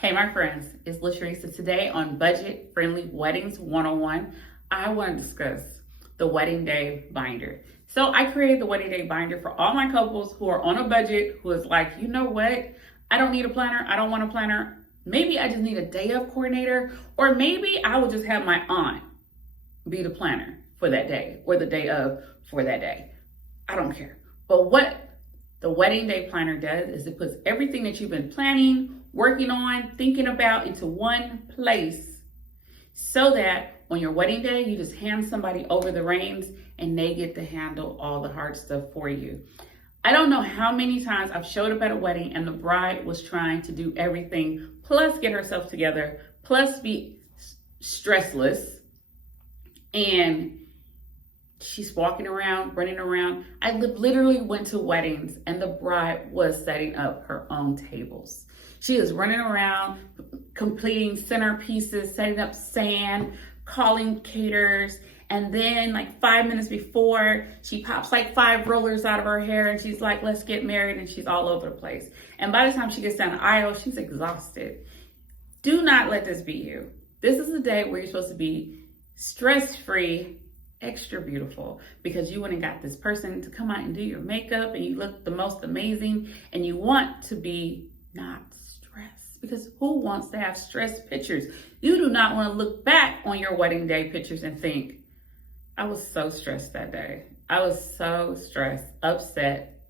Hey, my friends, it's LaTeresa. Today on Budget Friendly Weddings 101, I want to discuss the wedding day binder. So I created the wedding day binder for all my couples who are on a budget, who is like, you know what? I don't need a planner. I don't want a planner. Maybe I just need a day of coordinator, or maybe I will just have my aunt be the planner for that day or the day of for that day. I don't care. But what the wedding day planner does is it puts everything that you've been planning, working on, thinking about into one place so that on your wedding day, you just hand somebody over the reins and they get to handle all the hard stuff for you. I don't know how many times I've showed up at a wedding and the bride was trying to do everything, plus get herself together, plus be stressless, and she's walking around, running around. I literally went to weddings and the bride was setting up her own tables. She is running around, completing centerpieces, setting up sand, calling caterers. And then like 5 minutes before, she pops like 5 rollers out of her hair and she's like, let's get married. And she's all over the place. And by the time she gets down the aisle, she's exhausted. Do not let this be you. This is the day where you're supposed to be stress-free, extra beautiful, because you went and got this person to come out and do your makeup and you look the most amazing and you want to be not stressed, because who wants to have stressed pictures? You do not want to look back on your wedding day pictures and think, I was so stressed that day. I was so stressed, upset,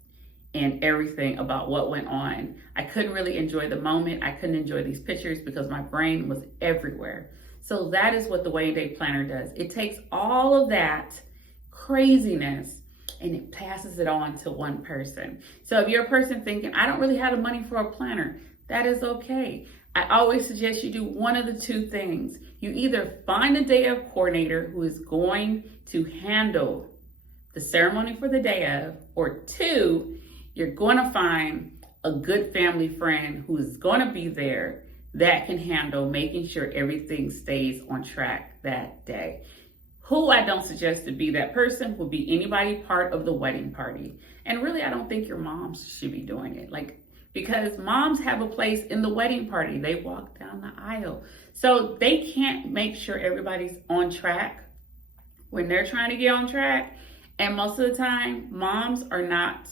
and everything about what went on. I couldn't really enjoy the moment. I couldn't enjoy these pictures because my brain was everywhere. So that is what the wedding day planner does. It takes all of that craziness and it passes it on to one person. So if you're a person thinking, I don't really have the money for a planner, that is okay. I always suggest you do one of the two things. You either find a day of coordinator who is going to handle the ceremony for the day of, or two, you're going to find a good family friend who is going to be there that can handle making sure everything stays on track that day. Who I don't suggest to be that person would be anybody part of the wedding party. And really, I don't think your moms should be doing it. Because moms have a place in the wedding party. They walk down the aisle. So they can't make sure everybody's on track when they're trying to get on track. And most of the time, moms are not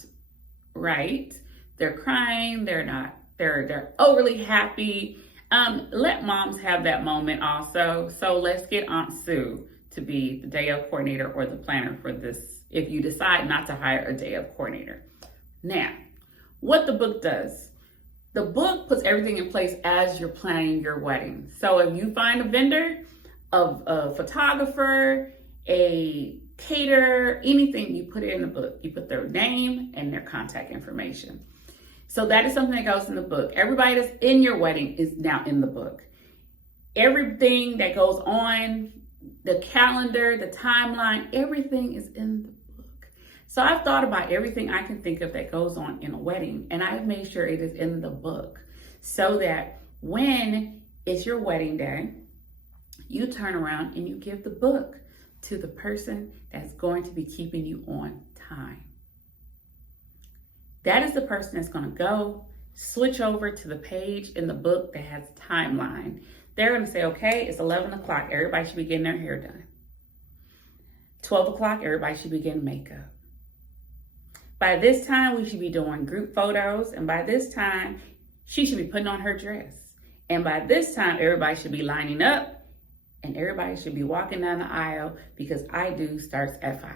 right. They're crying. They're overly happy. Let moms have that moment also. So let's get Aunt Sue to be the day of coordinator or the planner for this, if you decide not to hire a day of coordinator. Now, what the book does. The book puts everything in place as you're planning your wedding. So if you find a vendor, a photographer, a caterer, anything, you put it in the book. You put their name and their contact information. So that is something that goes in the book. Everybody that's in your wedding is now in the book. Everything that goes on, the calendar, the timeline, everything is in the book. So I've thought about everything I can think of that goes on in a wedding, and I've made sure it is in the book so that when it's your wedding day, you turn around and you give the book to the person that's going to be keeping you on time. That is the person that's going to go switch over to the page in the book that has a timeline. They're going to say, okay, it's 11 o'clock. Everybody should be getting their hair done. 12 o'clock, everybody should be getting makeup. By this time, we should be doing group photos. And by this time, she should be putting on her dress. And by this time, everybody should be lining up and everybody should be walking down the aisle because I do starts at 5.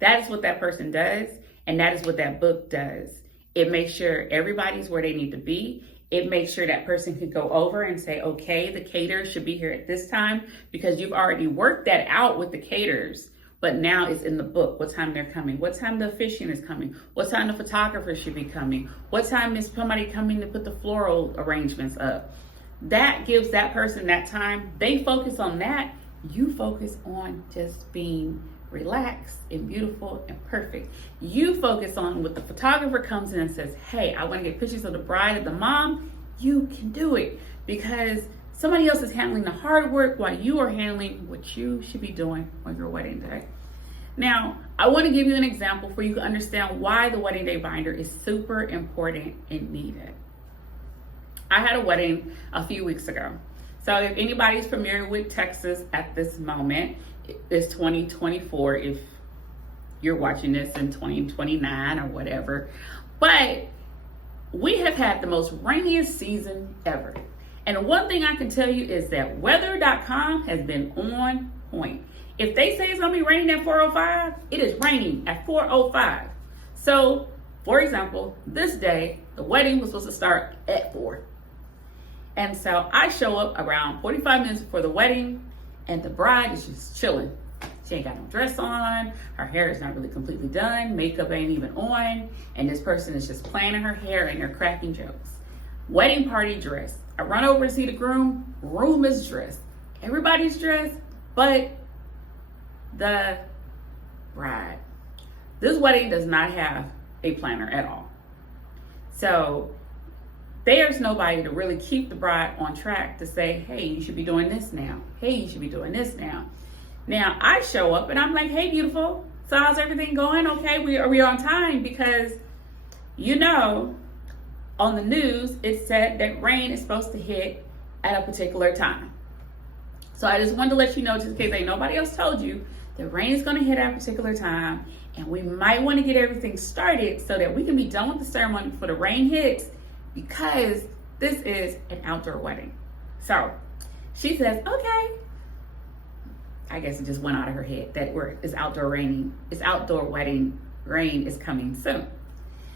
That is what that person does. And that is what that book does. It makes sure everybody's where they need to be. It makes sure that person can go over and say, okay, the caterer should be here at this time, because you've already worked that out with the caterers. But now it's in the book, what time they're coming, what time the officiant is coming, what time the photographer should be coming, what time is somebody coming to put the floral arrangements up. That gives that person that time. They focus on that. You focus on just being relaxed and beautiful and perfect. You focus on what the photographer comes in and says, hey, I want to get pictures of the bride and the mom. You can do it because somebody else is handling the hard work while you are handling what you should be doing on your wedding day. Now, I want to give you an example for you to understand why the wedding day binder is super important and needed. I had a wedding a few weeks ago. So if anybody's familiar with Texas at this moment, it's 2024 if you're watching this in 2029 or whatever. But we have had the most rainiest season ever. And one thing I can tell you is that weather.com has been on point. If they say it's gonna be raining at 4:05, it is raining at 4:05. So, for example, this day, the wedding was supposed to start at 4. And so I show up around 45 minutes before the wedding, and the bride is just chilling. She ain't got no dress on, her hair is not really completely done, makeup ain't even on, and this person is just planning her hair and they're cracking jokes. Wedding party dress. I run over and see the groom, room is dressed. Everybody's dressed, but the bride. This wedding does not have a planner at all. So there's nobody to really keep the bride on track to say, hey, you should be doing this now. Hey, you should be doing this now. Now I show up and I'm like, hey, beautiful. So how's everything going? Okay, are we on time? Because on the news, it said that rain is supposed to hit at a particular time. So I just wanted to let you know, just in case ain't nobody else told you, that rain is going to hit at a particular time, and we might want to get everything started so that we can be done with the ceremony before the rain hits, because this is an outdoor wedding. So she says, okay. I guess it just went out of her head that it's outdoor wedding, rain is coming soon.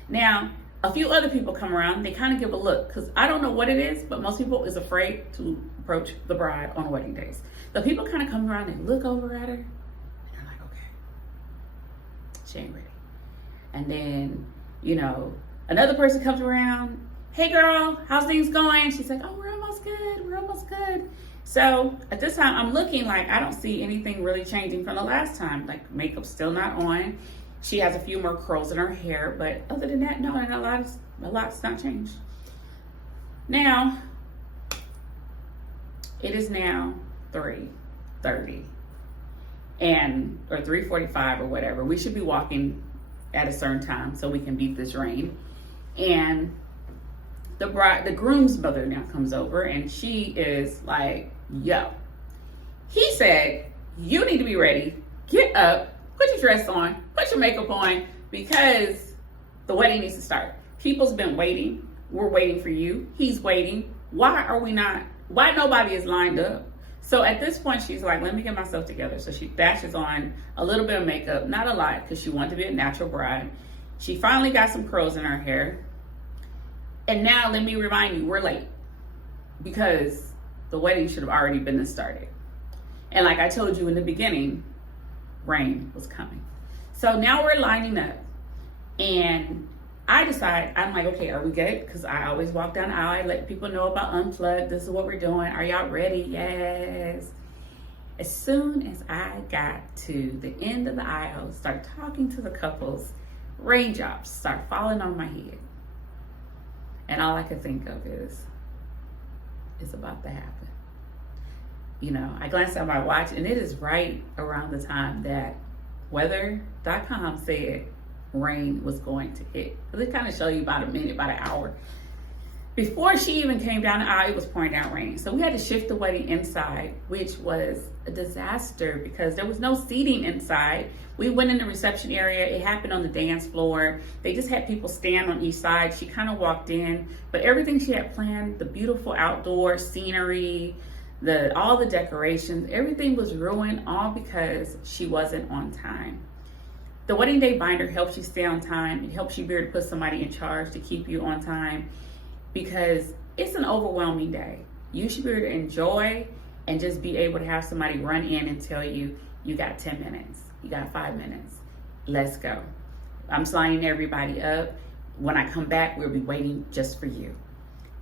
Now, a few other people come around, they kind of give a look, because I don't know what it is, but most people is afraid to approach the bride on wedding days. The people kind of come around and look over at her, and they're like, okay, she ain't ready. And then, another person comes around, hey girl, how's things going? She's like, oh, we're almost good. So at this time, I'm looking like I don't see anything really changing from the last time. Like, makeup's still not on. She has a few more curls in her hair, but other than that, no, and a lot's not changed. Now, it is now 3:30 or 3:45 or whatever. We should be walking at a certain time so we can beat this rain. And the groom's mother now comes over, and she is like, yo, he said, you need to be ready, get up, put your dress on, put your makeup on, because the wedding needs to start. People's been waiting. We're waiting for you. He's waiting. Why nobody is lined up? So at this point, she's like, let me get myself together. So she dashes on a little bit of makeup, not a lot, because she wanted to be a natural bride. She finally got some curls in her hair. And now let me remind you, we're late, because the wedding should have already been started. And like I told you in the beginning, rain was coming. So now we're lining up, and I'm like, okay, are we good? Because I always walk down the aisle, let people know about Unplugged. This is what we're doing. Are y'all ready? Yes. As soon as I got to the end of the aisle, start talking to the couples, raindrops start falling on my head. And all I could think of is, it's about to happen. I glanced at my watch, and it is right around the time that weather.com said rain was going to hit. They kind of show you about a minute, about an hour. Before she even came down the aisle, it was pouring down rain. So we had to shift the wedding inside, which was a disaster because there was no seating inside. We went in the reception area. It happened on the dance floor. They just had people stand on each side. She kind of walked in, but everything she had planned, the beautiful outdoor scenery, all the decorations, everything was ruined, all because she wasn't on time. The wedding day binder helps you stay on time. It helps you be able to put somebody in charge to keep you on time, because it's an overwhelming day. You should be able to enjoy and just be able to have somebody run in and tell you, you got 10 minutes, you got 5 minutes, let's go. I'm signing everybody up. When I come back, we'll be waiting just for you.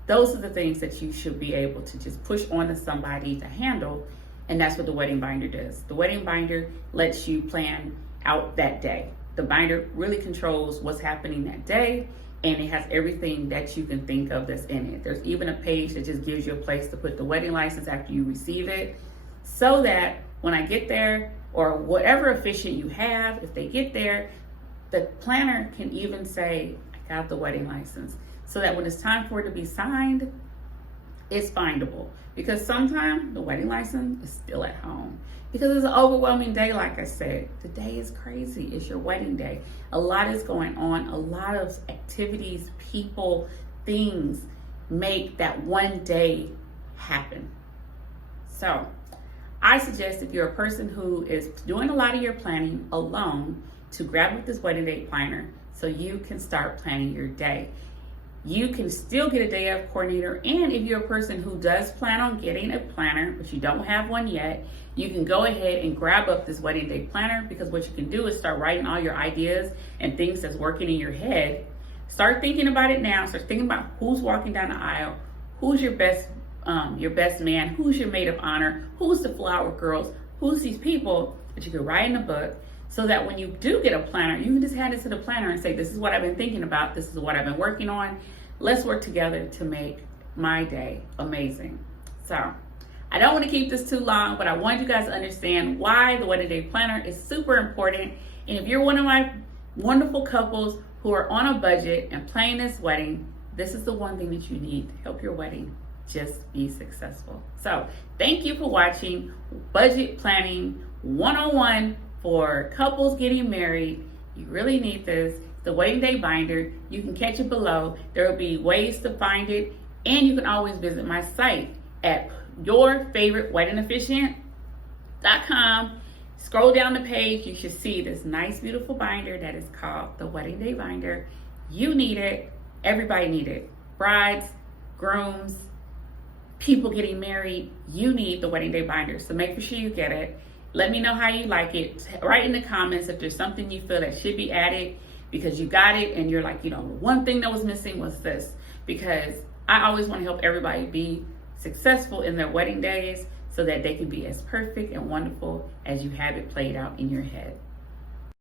Those are the things that you should be able to just push on to somebody to handle, and that's what the wedding binder does. The wedding binder lets you plan out that day. The binder really controls what's happening that day, and it has everything that you can think of that's in it. There's even a page that just gives you a place to put the wedding license after you receive it, so that when I get there, or whatever officiant you have, if they get there, the planner can even say, I got the wedding license, so that when it's time for it to be signed, It's findable because sometimes the wedding license is still at home because it's an overwhelming day. Like I said, the day is crazy. It's your wedding day. A lot is going on. A lot of activities, people, things make that one day happen. So I suggest if you're a person who is doing a lot of your planning alone, to grab with this wedding day planner so you can start planning your day. You can still get a day of coordinator, and if you're a person who does plan on getting a planner but you don't have one yet, you can go ahead and grab up this wedding day planner, because what you can do is start writing all your ideas and things that's working in your head. Start thinking about it now. Start thinking about who's walking down the aisle, who's your best man, who's your maid of honor, who's the flower girls, who's these people that you can write in a book, so that when you do get a planner, you can just hand it to the planner and say, this is what I've been thinking about, this is what I've been working on. Let's work together to make my day amazing. So I don't want to keep this too long, but I want you guys to understand why the wedding day planner is super important. And if you're one of my wonderful couples who are on a budget and planning this wedding, this is the one thing that you need to help your wedding just be successful. So thank you for watching Budget Planning 101 for couples getting married. You really need this. The wedding day binder, you can catch it below. There will be ways to find it, and you can always visit my site at yourfavoriteweddingofficiant.com. Scroll down the page, you should see this nice beautiful binder that is called the wedding day binder. You need it. Everybody need it. Brides, grooms, people getting married, you need the wedding day binder. So make sure you get it. Let me know how you like it. Write in the comments if there's something you feel that should be added because you got it and you're like, one thing that was missing was this. Because I always want to help everybody be successful in their wedding days so that they can be as perfect and wonderful as you have it played out in your head.